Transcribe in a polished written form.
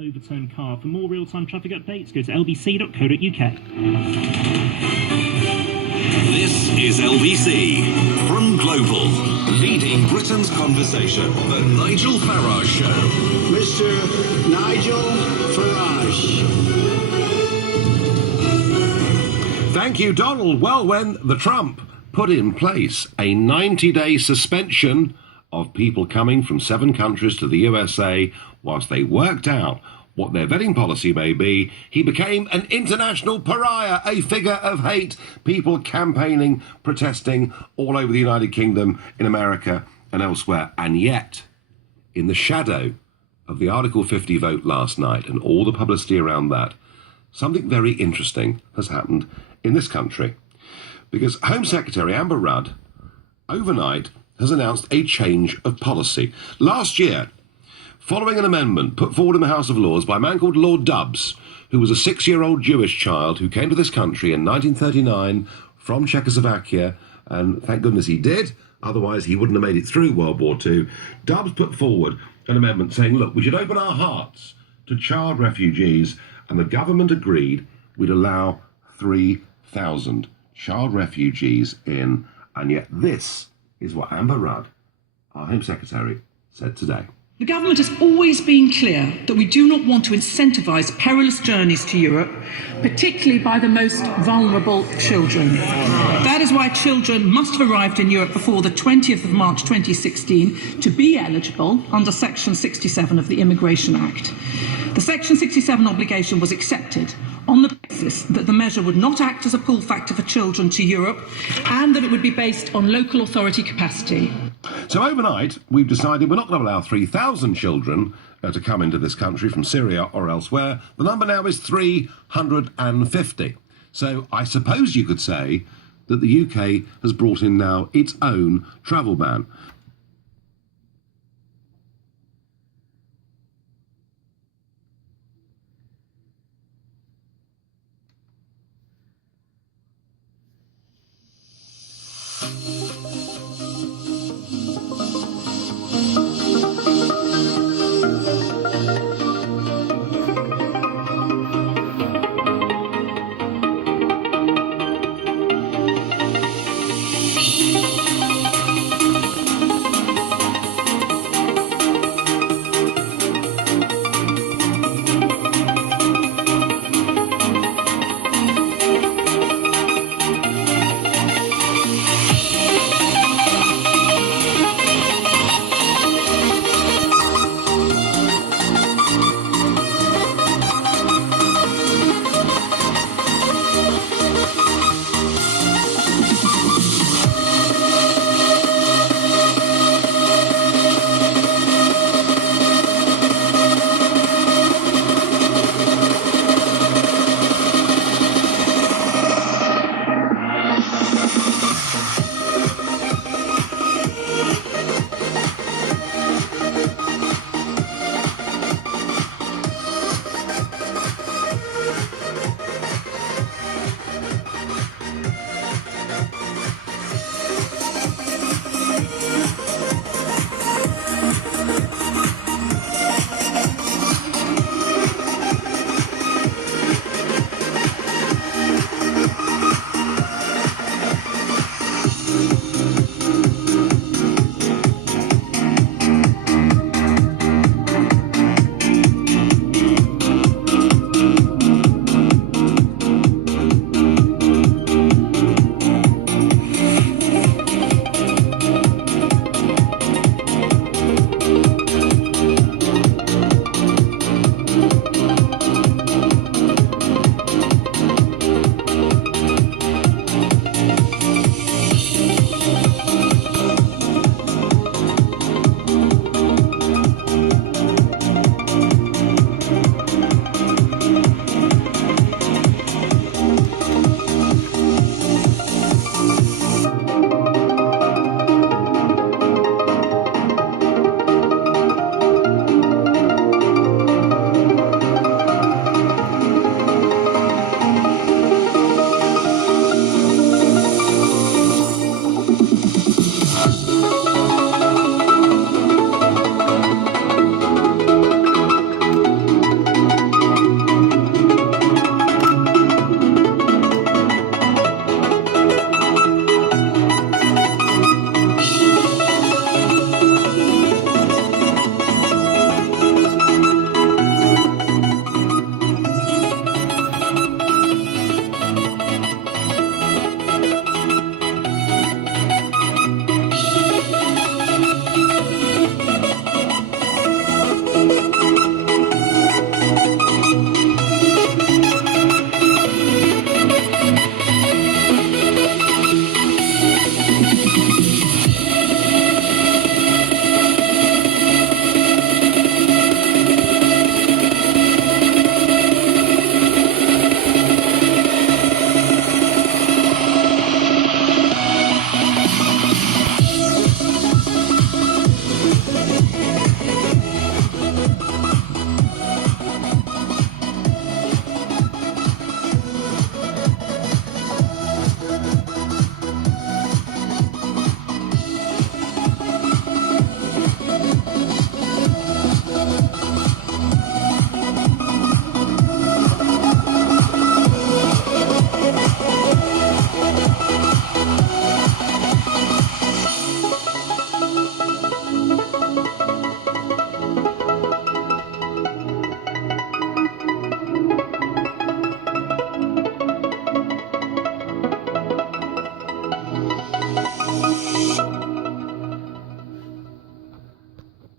overturned car. For more real-time traffic updates, go to lbc.co.uk. This is LBC from Global, leading Britain's conversation. The Nigel Farage Show. Mr. Nigel Farage. Thank you, Donald. Well, when the Trump put in place a 90-day suspension of people coming from 7 countries to the USA whilst they worked out what their vetting policy may be, he became an international pariah, a figure of hate, people campaigning, protesting all over the United Kingdom, in America and elsewhere. And yet, in the shadow of the Article 50 vote last night and all the publicity around that, something very interesting has happened in this country. Because Home Secretary Amber Rudd, overnight, has announced a change of policy. Last year, following an amendment put forward in the House of Lords by a man called Lord Dubs, who was a 6-year-old Jewish child who came to this country in 1939 from Czechoslovakia, and thank goodness he did, otherwise he wouldn't have made it through World War II. Dubs put forward an amendment saying, look, we should open our hearts to child refugees, and the government agreed we'd allow 3,000 child refugees in, and yet this is what Amber Rudd, our Home Secretary, said today. The government has always been clear that we do not want to incentivise perilous journeys to Europe, particularly by the most vulnerable children. That is why children must have arrived in Europe before the 20th of March 2016 to be eligible under Section 67 of the Immigration Act. The Section 67 obligation was accepted on the basis that the measure would not act as a pull factor for children to Europe and that it would be based on local authority capacity. So overnight, we've decided we're not going to allow 3,000 children to come into this country from Syria or elsewhere. The number now is 350. So I suppose you could say that the UK has brought in now its own travel ban.